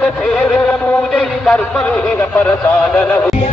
ಲೋಕ ಸೇವೆಯ ಪೂಜೆ ಕರ್ಮವಿಹೀನ ಪರಸಾಧನವು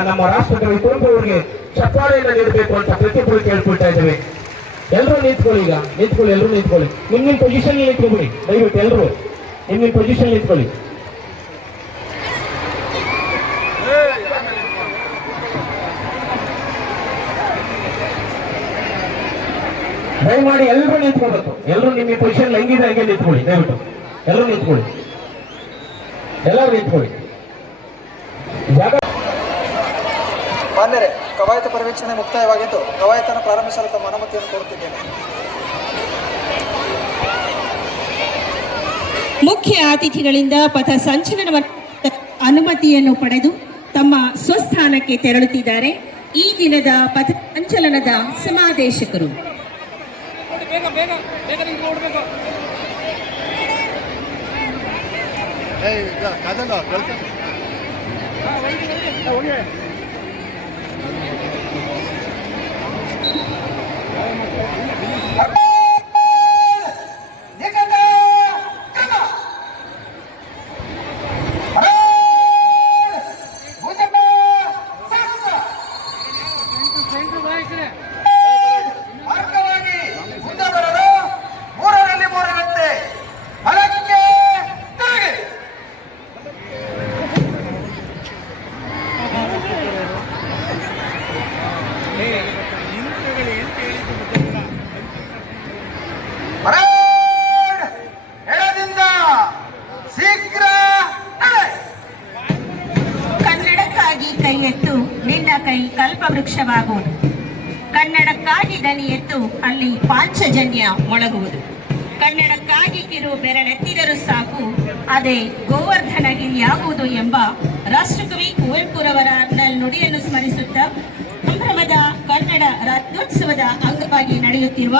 ನಮ್ಮ ರಾಷ್ಟ್ರದಲ್ಲಿ ಕುರುಬ ಅವರಿಗೆ ಚಪ್ಪಾಳೆಯನ್ನ ನೀಡಬೇಕು ಅಂತ ಪ್ರತಿಯೊಬ್ಬರು ಕೇಳ್ಕೊಳ್ತಾ ಇದ್ದೇವೆ. ಎಲ್ಲರೂ ನಿಂತ್ಕೊಳ್ಳಿ ಈಗ. ನಿಂತ್ಕೊಳ್ಳಿ ಎಲ್ಲರೂ ನಿಂತ್ಕೊಳ್ಳಿ. ನಿಮ್ಮ ನಿಮ್ಮ ಪೊಸಿಷನ್ ನಿಂತ್ಕೊಂಡ್ಬಿಡಿ ದಯವಿಟ್ಟು ಎಲ್ಲರೂ ನಿಮ್ಮ ನಿಮ್ಮ ಪೊಸಿಷನ್ ನಿಂತ್ಕೊಳ್ಳಿ. ದಯಮಾಡಿ ಎಲ್ಲರೂ ನಿಂತ್ಕೋಬೇಕು ಎಲ್ಲರೂ ನಿಮ್ಮ ಪೊಸಿಷನ್ ಹೆಂಗಿದೆ ಹಂಗೆ ನಿಂತ್ಕೊಳ್ಳಿ. ದಯವಿಟ್ಟು. ಎಲ್ಲರೂ ನಿಂತ್ಕೊಳ್ಳಿ. ಎಲ್ಲರೂ ನಿಂತ್ಕೊಳ್ಳಿ. ಜಾಗ ಮಾನ್ಯರೇ ಕವಾಯತ ಪರಿವೀಕ್ಷಣೆ ಮುಕ್ತಾಯವಾಗಿದ್ದು ಕವಾಯತನ ಪ್ರಾರಂಭಿಸಲು ತಮ್ಮ ಅನುಮತಿಯನ್ನು ಕೋರುತ್ತಿದ್ದೇನೆ. ಮುಖ್ಯ ಅತಿಥಿಗಳಿಂದ ಪಥ ಸಂಚಲನವನ್ನು ಅನುಮತಿಯನ್ನು ಪಡೆದು ತಮ್ಮ ಸ್ವಸ್ಥಾನಕ್ಕೆ ತೆರಳುತ್ತಿದ್ದಾರೆ. ಈ ದಿನದ ಪಥ ಸಂಚಲನದ ಸಮಾದೇಶಕರು. Okay. ದನಿ ಎತ್ತು ಅಲ್ಲಿ ಪಾಂಚಜನ್ಯ ಮೊಳಗುವುದು. ಕನ್ನಡಕ್ಕಾಗಿ ಕಿರು ಬೆರಳೆತ್ತಿದರೂ ಸಾಕು, ಅದೇ ಗೋವರ್ಧನಗಿರಿಯಾಗುವುದು ಎಂಬ ರಾಷ್ಟ್ರಕವಿ ಕುವೆಂಪುರವರ ನುಡಿಯನ್ನು ಸ್ಮರಿಸುತ್ತಾ ಸಂಭ್ರಮದ ಕನ್ನಡ ರಾಜ್ಯೋತ್ಸವದ ಅಂಗವಾಗಿ ನಡೆಯುತ್ತಿರುವ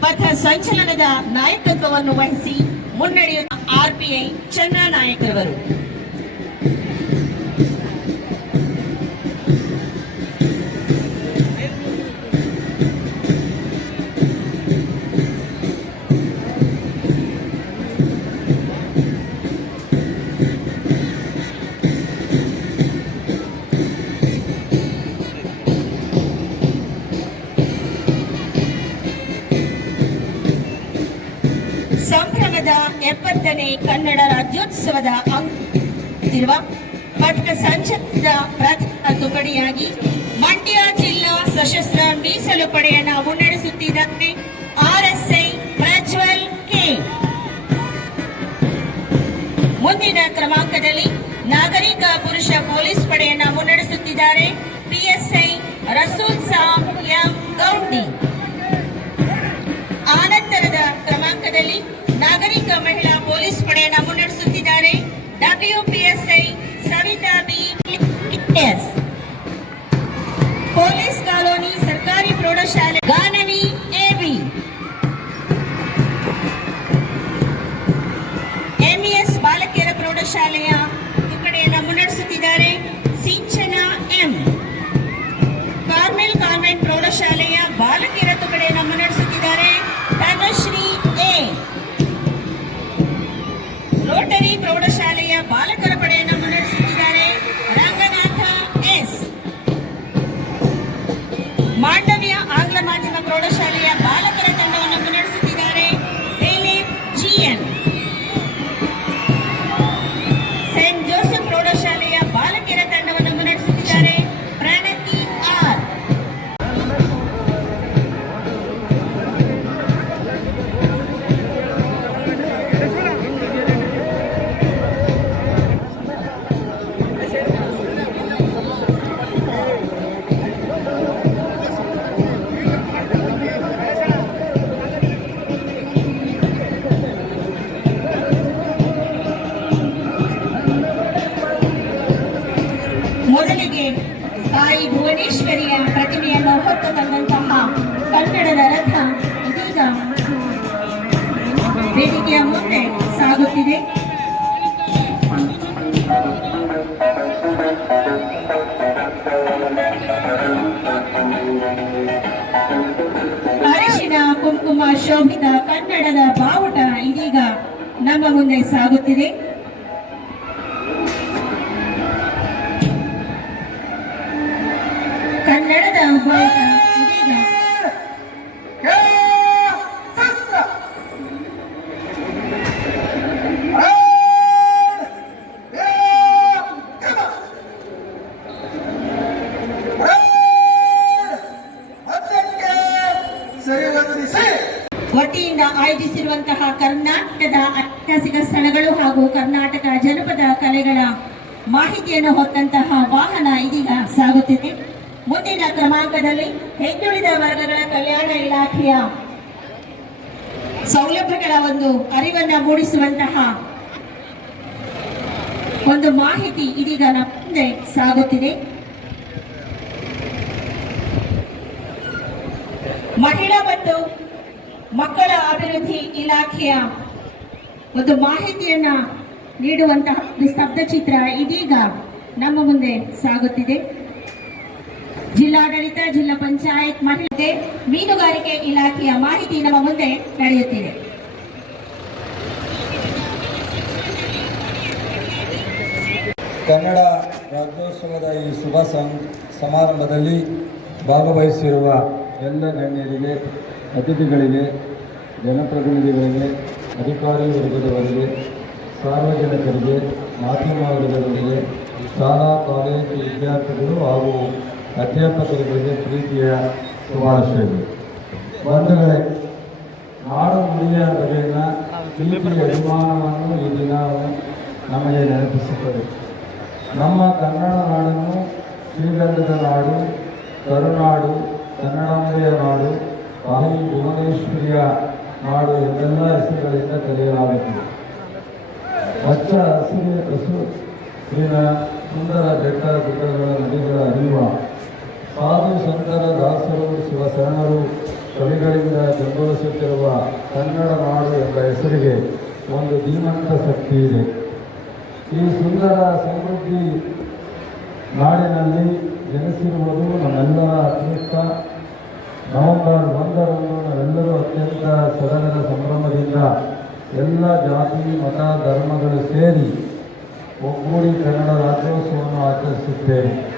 ಪಥ ಸಂಚಲನದ ನಾಯಕತ್ವವನ್ನು ವಹಿಸಿ ಮುನ್ನಡೆಯುವ ಆರ್ಪಿಐ ಚನ್ನಾ ಸಂಭ್ರಮದ ಎಪ್ಪತ್ತನೇ ಕನ್ನಡ ರಾಜ್ಯೋತ್ಸವದ ಅಂಗಿರುವ ಪಟ್ಟ ಸಂಚಲನದ ಪ್ರಥಮ ತುಕಡಿಯಾಗಿ ಮಂಡ್ಯ ಜಿಲ್ಲಾ ಸಶಸ್ತ್ರ ಮೀಸಲು ಪಡೆಯನ್ನ ಮುನ್ನಡೆಸುತ್ತಿದ್ದಾರೆ ಆರ್ಎಸ್ಐ ಪ್ರಜ್ವಲ್ ಕೆ. ಮುಂದಿನ ಕ್ರಮಾಂಕದಲ್ಲಿ ನಾಗರಿಕ ಪುರುಷ ಪೊಲೀಸ್ ಪಡೆಯನ್ನ ಮುನ್ನಡೆಸುತ್ತಿದ್ದಾರೆ ಪಿಎಸ್ಐ ರಸೂಲ್ ಸಾಮ್ ಎಂ ಗೌಂಡಿ. ಆನಂತರದ ಕ್ರಮಾಂಕದಲ್ಲಿ ನಾಗರಿಕ ಮಹಿಳಾ ಪೊಲೀಸ್ ಪಡೆಯನ್ನ ಮುನ್ನಡೆಸುತ್ತಿದ್ದಾರೆ WPSI Savita B. S police colony ಸರ್ಕಾರಿ ಪ್ರೌಢಶಾಲೆ ಗಾನವಿ ಎಬಿ ಎಂಇಎಸ್ ಬಾಲಕಿಯರ ಪ್ರೌಢಶಾಲೆಯ ಮುನ್ನಡೆಸುತ್ತಿದ್ದಾರೆ ಅರಿಶಿನ ಕುಂಕುಮ ಶೋಭಿತ ಕನ್ನಡದ ಬಾವುಟ ಇದೀಗ ನಮ್ಮ ಮುಂದೆ ಸಾಗುತ್ತಿದೆ. ಕನ್ನಡದ ಬಾವುಟ ವತಿಯಿಂದ ಆಯೋಜಿಸಿರುವಂತಹ ಕರ್ನಾಟಕದ ಐತಿಹಾಸಿಕ ಸ್ಥಳಗಳು ಹಾಗೂ ಕರ್ನಾಟಕ ಜನಪದ ಕಲೆಗಳ ಮಾಹಿತಿಯನ್ನು ಹೊತ್ತಂತಹ ವಾಹನ ಇದೀಗ ಸಾಗುತ್ತಿದೆ ಮುಂದಿನ ಕ್ರಮಾಂಕದಲ್ಲಿ ಹಿಂದುಳಿದ ವರ್ಗಗಳ ಕಲ್ಯಾಣ ಇಲಾಖೆಯ ಸೌಲಭ್ಯಗಳ ಒಂದು ಅರಿವನ್ನ ಮೂಡಿಸುವಂತಹ ಒಂದು ಮಾಹಿತಿ ಇದೀಗ ಮುಂದೆ ಸಾಗುತ್ತಿದೆ. ಮಹಿಳಾ ಮತ್ತು ಮಕ್ಕಳ ಅಭಿವೃದ್ಧಿ ಇಲಾಖೆಯ ಒಂದು ಮಾಹಿತಿಯನ್ನ ನೀಡುವಂತಹ ಒಂದು ಸ್ತಬ್ಧಚಿತ್ರ ಇದೀಗ ನಮ್ಮ ಮುಂದೆ ಸಾಗುತ್ತಿದೆ. ಜಿಲ್ಲಾಡಳಿತ, ಜಿಲ್ಲಾ ಪಂಚಾಯತ್ ಮಹಿಳೆ ಮೀನುಗಾರಿಕೆ ಇಲಾಖೆಯ ಮಾಹಿತಿ ನಮ್ಮ ಮುಂದೆ ನಡೆಯುತ್ತಿದೆ. ಕನ್ನಡ ರಾಜ್ಯೋತ್ಸವದ ಈ ಶುಭ ಸಮಾರಂಭದಲ್ಲಿ ಭಾಗವಹಿಸಿರುವ ಎಲ್ಲ ಗಣ್ಯರಿಗೆ ಅತಿಥಿಗಳಿಗೆ, ಜನಪ್ರತಿನಿಧಿಗಳಿಗೆ, ಅಧಿಕಾರಿ ವರ್ಗದವರಿಗೆ, ಸಾರ್ವಜನಿಕರಿಗೆ, ಮಾಧ್ಯಮ ವರ್ಗದವರಿಗೆ, ಶಾಲಾ, ಕಾಲೇಜು ವಿದ್ಯಾರ್ಥಿಗಳು ಹಾಗೂ ಅಧ್ಯಾಪಕರುಗಳಿಗೆ ಪ್ರೀತಿಯ ಶುಭಾಶಯಗಳು. ಬಂಧುಗಳೇ, ನಾಡು ನುಡಿಯ ಬಗೆಗಿನ ಪ್ರೀತಿಯ ಅಭಿಮಾನವನ್ನು ಈ ದಿನ ನಮಗೆ ನೆನಪಿಸುತ್ತದೆ ನಮ್ಮ ಕನ್ನಡ ನಾಡನ್ನು ಶ್ರೀಗಂಧದ ನಾಡು, ಕರುನಾಡು ಕನ್ನಡಾಂಬೆಯ ನಾಡು ತಾಯಿ ಭುವನೇಶ್ವರಿಯ ನಾಡು ಎಲ್ಲ ಹೆಸರುಗಳಿಂದ ಕರೆಯಲಾಗುತ್ತದೆ. ಹಚ್ಚ ಹಸಿರಿನ ಶ್ರೀನ ಸುಂದರ ಬೆಟ್ಟ ಗುಡ್ಡಗಳ ನದಿಗಳ ಅರಿವ ಸಾಧು ಸಂತರ ದಾಸರು, ಶಿವಶರಣರು, ಕವಿಗಳಿಂದ ಜಂಗೊಳಿಸುತ್ತಿರುವ ಕನ್ನಡ ನಾಡು ಎಂಬ ಹೆಸರಿಗೆ ಒಂದು ಧೀಮಂತ ಶಕ್ತಿ ಇದೆ. ಈ ಸುಂದರ ಸಮೃದ್ಧಿ ನಾಡಿನಲ್ಲಿ ಜನಿಸಿರುವುದು ನಮ್ಮೆಲ್ಲರ ಅತ್ಯಂತ ನವೆಂಬರ್ ಒಂದರಂದು ನಾವೆಲ್ಲರೂ ಅತ್ಯಂತ ಸಡಗರ ಸಂಭ್ರಮದಿಂದ ಎಲ್ಲ ಜಾತಿ, ಮತ, ಧರ್ಮಗಳು ಸೇರಿ ಒಗ್ಗೂಡಿ ಕನ್ನಡ ರಾಜ್ಯೋತ್ಸವವನ್ನು ಆಚರಿಸುತ್ತೇವೆ.